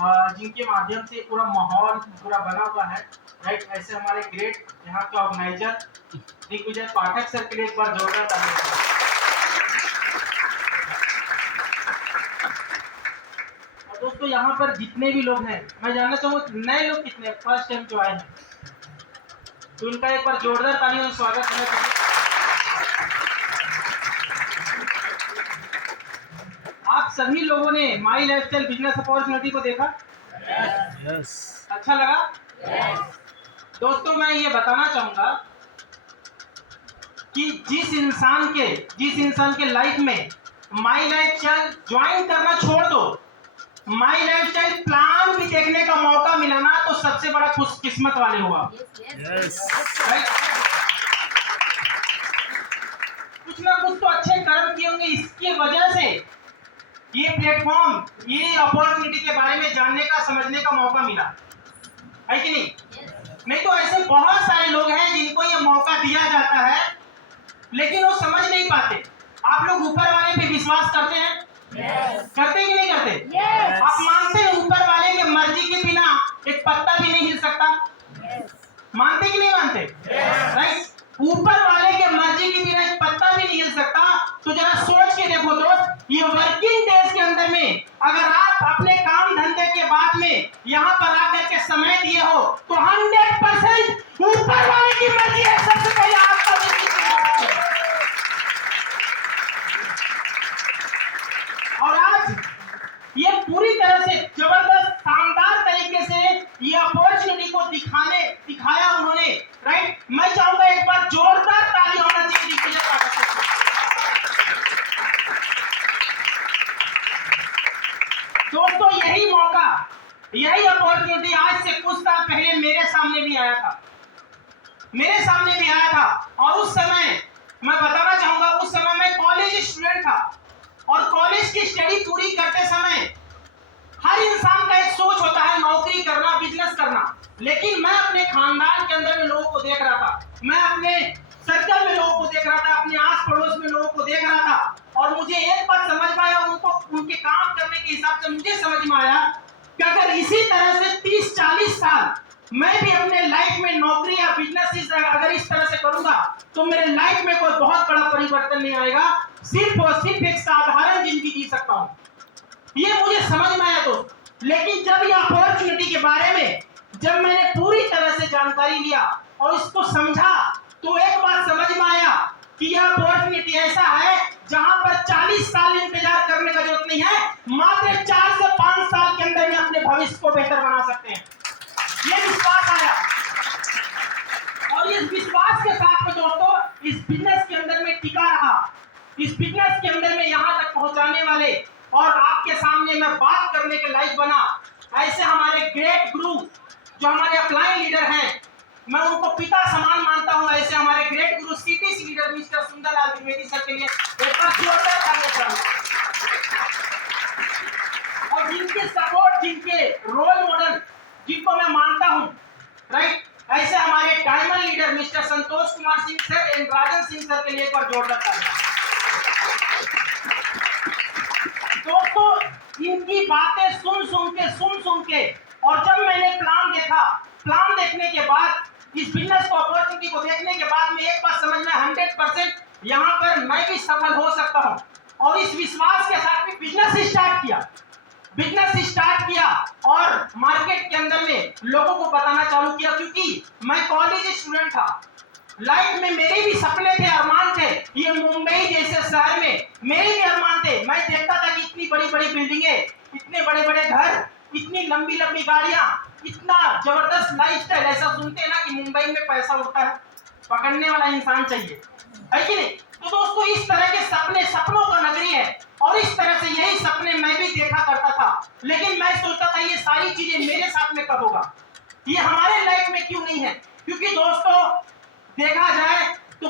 जिनके माध्यम से पूरा माहौल पूरा बना हुआ है, राइट। ऐसे हमारे ग्रेट यहाँ के ऑर्गेनाइजर दिग्विजय पाठक सर के लिए एक बार जोरदार तालियां। और दोस्तों यहाँ पर जितने भी लोग हैं, मैं जानना चाहूँगा नए लोग कितने फर्स्ट टाइम जो आए हैं, तो उनका एक बार जोरदार तालियों से स्वागत करना चाहिए। आप सभी लोगों ने माई लाइफस्टाइल बिजनेस अपॉर्चुनिटी को देखा? यस। अच्छा लगा? दोस्तों मैं ये बताना चाहूंगा कि जिस इंसान के लाइफ में माई लाइफस्टाइल ज्वाइन करना छोड़ दो, माई लाइफस्टाइल प्लान भी देखने का मौका मिला ना, तो सबसे बड़ा खुशकिस्मत वाले हुआ। कुछ ना कुछ तो अच्छे कर्म किए होंगे, इसकी वजह से ये प्लेटफॉर्म, ये अपॉर्चुनिटी के बारे में जानने का, समझने का मौका मिला, है कि नहीं? नहीं तो ऐसे बहुत सारे लोग हैं जिनको ये मौका दिया जाता है, लेकिन वो समझ नहीं पाते। आप लोग ऊपर वाले पे विश्वास करते हैं? करते कि नहीं करते? आप मानते हैं ऊपर वाले के मर्जी के बिना एक पत्ता भी नहीं हिल सकता? मानते कि नहीं मानते? राइट। ऊपर वाले के मर्जी के बिना एक पत्ता भी नहीं हिल सकता। तो जरा सोच के देखो दोस्त, ये वर्किंग डेज के अंदर में अगर आप अपने काम धंधे के बाद में यहाँ पर आकर के समय दिए हो, तो 100% ऊपर वाले की मर्जी है। सबसे पहले आपका और आज ये पूरी तरह से जबरदस्त शानदार तरीके से ये अपॉर्चुनिटी को दिखाया उन्होंने, राइट। मैं चाहूंगा एक बार जोरदार ताली होना चाहिए दिग्विजय पाठक को। दोस्तों यही मौका, यही अपॉर्चुनिटी आज से कुछ साल पहले मेरे सामने भी आया था। और उस समय मैं बताना चाहूंगा, उस समय मैं कॉलेज स्टूडेंट था और कॉलेज की स्टडी पूरी करते समय हर इंसान का एक सोच होता है नौकरी करना, बिजनेस करना। लेकिन मैं अपने खानदान के अंदर में लोगों को देख रहा था, मैं अपने सर्कल में लोगों को देख रहा था, अपने आस पड़ोस में लोगों को देख रहा था, और मुझे एक बात समझ में आया, उनके काम करने के हिसाब से मुझे समझ में आया कि अगर इसी तरह से 30-40 साल मैं भी अपने लाइफ में नौकरी या बिजनेस अगर इस तरह से करूंगा, तो मेरे लाइफ में कोई बहुत बड़ा परिवर्तन नहीं आएगा, सिर्फ और सिर्फ एक साधारण जिंदगी जी सकता हूं। ये मुझे समझ में आया दोस्त। लेकिन जब ये अपॉर्चुनिटी के बारे में जब मैंने पूरी तरह से जानकारी लिया और इसको समझा, तो एक बात समझ में आया कि यह अपॉर्चुनिटी ऐसा है जहां पर 40 साल इंतजार करने का जरूरत नहीं है, मात्र 4 से 5 साल के अंदर में अपने भविष्य को बेहतर बना सकते हैं। ये विश्वास आया, और इस विश्वास के साथ में दोस्तों इस बिजनेस के अंदर में टिका रहा, इस बिजनेस के अंदर में यहां तक पहुंचाने वाले और आपके सामने मैं बात करने के लायक बना, ऐसे हमारे ग्रेट गुरु जो हमारे अपलाइन लीडर हैं, मैं उनको पिता समान मानता हूं। ऐसे हमारे great guru CTC leader mister Sundarlal Dwivedi sir के लिए एक बार जोरदार तालियां चाहूंगा। और जिनके सपोर्ट, जिनके रोल मॉडल जिनको मैं मानता हूं, राइट, ऐसे हमारे diamond leader mister Santosh Kumar Singh sir and Rajan Singh sir के लिए एक बार जोरदार तालियां। दोस्तों इनकी बातें सुन के और जब मैंने प्लान देखा, प्लान देखने के बाद, इस बिजनेस को, अपॉर्चुनिटी को देखने के बाद में एक बात समझ में 100% यहाँ पर मैं भी सफल हो सकता हूँ। और इस विश्वास के साथ में बिजनेस स्टार्ट किया और मार्केट के अंदर में लोगों को बताना चालू किया, क्योंकि मैं कॉलेज स्टूडेंट था। लाइफ में मेरे भी सपने थे, अरमान थे। ये मुंबई जैसे शहर में मेरे भी अरमान थे। मैं देखता था कि इतनी बड़ी बड़ी बिल्डिंगें, इतने बड़े बड़े घर, इतनी लंबी लंबी गाड़ियां, इतना जबरदस्त लाइफस्टाइल। ऐसा सुनते हैं ना कि मुंबई में पैसा उड़ता है, पकड़ने वाला इंसान चाहिए, है कि नहीं? तो दोस्तों इस तरह के सपने, सपनों का नगरी है, और इस तरह से यही सपने मैं भी देखा करता था। लेकिन मैं सोचता था ये सारी चीजें मेरे साथ में कब होगा, ये हमारे लाइफ में क्यों नहीं है? क्योंकि दोस्तों देखा जाए तो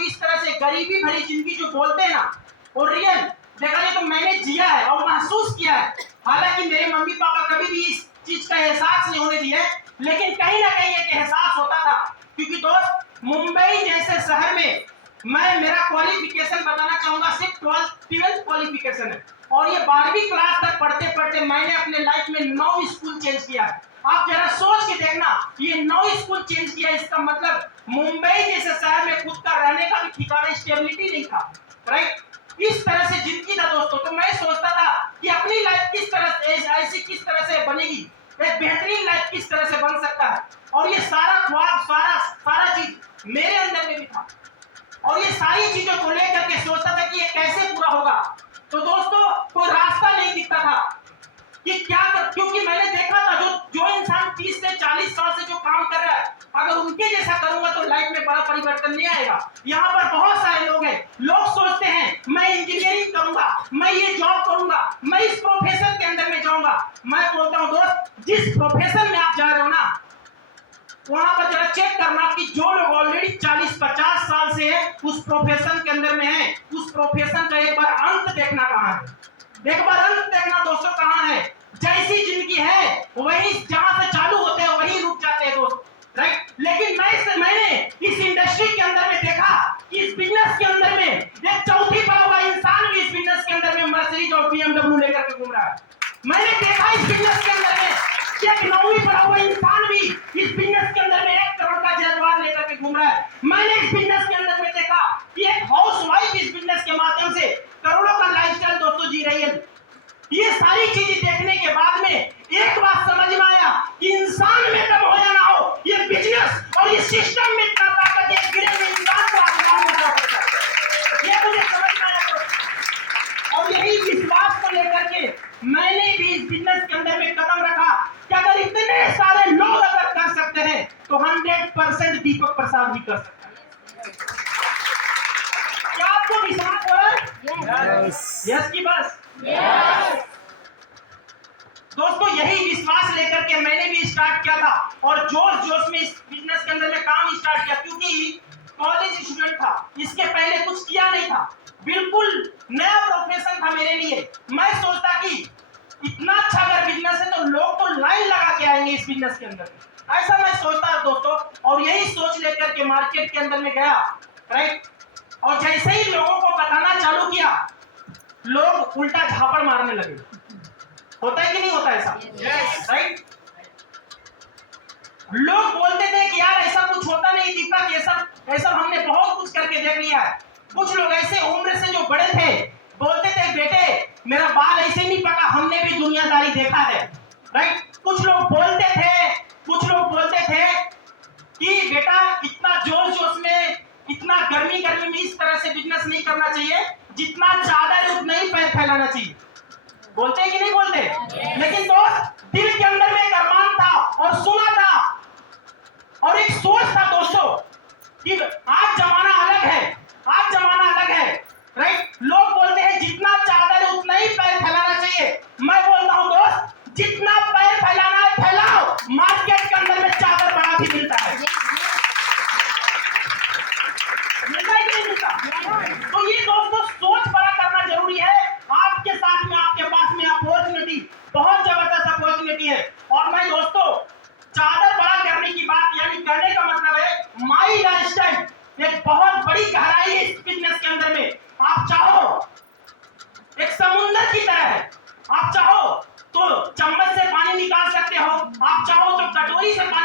इस तरह से गरीबी भरी जिंदगी जो बोलते हैं ना, और रियल देखा जाए तो मैंने जिया है और महसूस किया है। हालांकि मेरे मम्मी पापा कभी भी इस चीज का एहसास नहीं होने दिए, लेकिन कहीं ना कहीं एक एहसास होता था। क्योंकि दोस्त मुंबई जैसे शहर में मेरा क्वालिफिकेशन बताना चाहूंगा, सिर्फ 12th क्वालिफिकेशन है, और ये 12वीं क्लास तक पढ़ते पढ़ते मैंने अपने लाइफ में 9 स्कूल चेंज किया है। आप जरा सोच के देखना, ये 9 स्कूल चेंज किया, इसका मतलब मुंबई जैसे शहर में खुद का रहने का भी ठिकाना, स्टेबिलिटी नहीं था, राइट। इस तरह से जिंदगी था दोस्तों। तो मैं सोचता था कि अपनी लाइफ किस तरह से ऐसी किस तरह से बनेगी, एक बेहतरीन लाइफ किस तरह से बन सकता है। और ये सारा ख्वाब, सारा चीज मेरे अंदर में भी था, और ये सारी चीजों को लेकर के सोचता था कि ये कैसे पूरा होगा। तो दोस्तों कोई रास्ता नहीं दिखता था कि क्या कर, क्योंकि मैंने देखा था जो इंसान 30 से 40 साल से जो काम कर रहा है, अगर उनके जैसा करूंगा तो लाइफ में बड़ा परिवर्तन नहीं आएगा। यहाँ पर बहुत सारे लोग हैं, लोग सोचते हैं मैं इंजीनियरिंग करूंगा, मैं ये जॉब करूंगा, मैं इस प्रोफेशन के अंदर में जाऊंगा। मैं बोलता हूँ दोस्त, जिस प्रोफेशन में आप जा रहे हो ना, वहां पर जरा चेक करना कि जो लोग ऑलरेडी 40-50 साल से उस प्रोफेशन के अंदर में है, उस प्रोफेशन का एक बार अंत देखना कहाँ है। एक बार अंत देखना दोस्तों कहाँ है। जैसी जिंदगी है वही, जहां से चालू होते हैं वही रुक जाते हैं दोस्त, राइट। लेकिन मैंने इस इंडस्ट्री के अंदर में देखा कि इस बिजनेस के अंदर में एक चौथी पड़ा हुआ इंसान भी इस बिजनेस के अंदर में मर्सिडीज और BMW लेकर के घूम रहा है। मैंने देखा इस बिजनेस के अंदर में एक 9वीं पढ़ा हुआ इंसान भी इस बिजनेस के अंदर में 1 करोड़ का जैगवार लेकर के घूम रहा है। मैंने इस बिजनेस के अंदर में देखा कि एक हाउसवाइफ इस बिजनेस के माध्यम से करोड़ों का लाइफस्टाइल दोस्तों जी रही है। ये सारी चीजें देखने के बाद में एक बात समझ में आया कि इंसान में कब हो या ना हो, ये बिजनेस और ये सिस्टम में इतना ताकत है, गिरे हुए इंसान को आसमान में उठा सकता है। ये मुझे समझ में आया। और यही विश्वास को लेकर के मैंने भी इस बिजनेस के अंदर में कदम रखा कि अगर इतने सारे लोग अगर कर सकते हैं तो 100% दीपक प्रसाद भी कर सकता है। क्या आपको विश्वास हो रहा है? यस की बस दोस्तों, यही विश्वास लेकर के मैंने भी स्टार्ट किया था और जोश में इस बिजनेस के अंदर में काम स्टार्ट किया, क्योंकि कॉलेज स्टूडेंट था, इसके पहले कुछ किया नहीं था, बिल्कुल नया प्रोफेशन था मेरे लिए। मैं सोचता कि इतना अच्छा अगर बिजनेस है तो लोग तो लाइन लगा के आएंगे इस बिजनेस के अंदर, ऐसा मैं सोचता दोस्तों। और यही सोच लेकर के मार्केट के अंदर में गया, राइट। और जैसे ही लोगों को बताना चालू किया, लोग उल्टा झापड़ मारने लगे। होता है कि नहीं होता ऐसा? राइट। लोग बोलते थे कि यार ऐसा कुछ होता नहीं दीपक, ऐसा हमने बहुत कुछ करके देख लिया है। कुछ लोग ऐसे उम्र से जो बड़े थे बोलते थे बेटे मेरा बाल ऐसे नहीं पका, हमने भी दुनियादारी देखा है, राइट। कुछ लोग बोलते थे कि बेटा इतना जोश में, इतना गर्मी में इस तरह से बिजनेस नहीं करना चाहिए, जितना चादर है उतना ही पैर फैलाना चाहिए। बोलते हैं कि नहीं बोलते? लेकिन दोस्त दिल के अंदर में एक अरमान था और सुना था और एक सोच था दोस्तों कि आज जमाना अलग है, राइट। लोग बोलते हैं जितना चादर है उतना ही पैर फैलाना चाहिए। मैं बोलता हूं दोस्त, जितना पैर फैलाना है फैलाओ, मार्केट के अंदर में चादर बड़ा भी मिलता है। तो ये दोस्तों सोच बड़ा करना जरूरी है। आपके साथ में, आपके पास में अपॉर्चुनिटी, बहुत जबरदस्त अपॉर्चुनिटी है। और मैं दोस्तों चादर बड़ा करने की बात, यानी करने का मतलब है माई लाइफस्टाइल, एक बहुत बड़ी गहराई है इस बिजनेस के अंदर में। आप चाहो एक समुद्र की तरह है, आप चाहो तो चम्मच से पानी निकाल सकते हो, आप चाहो तो कटोरी से पानी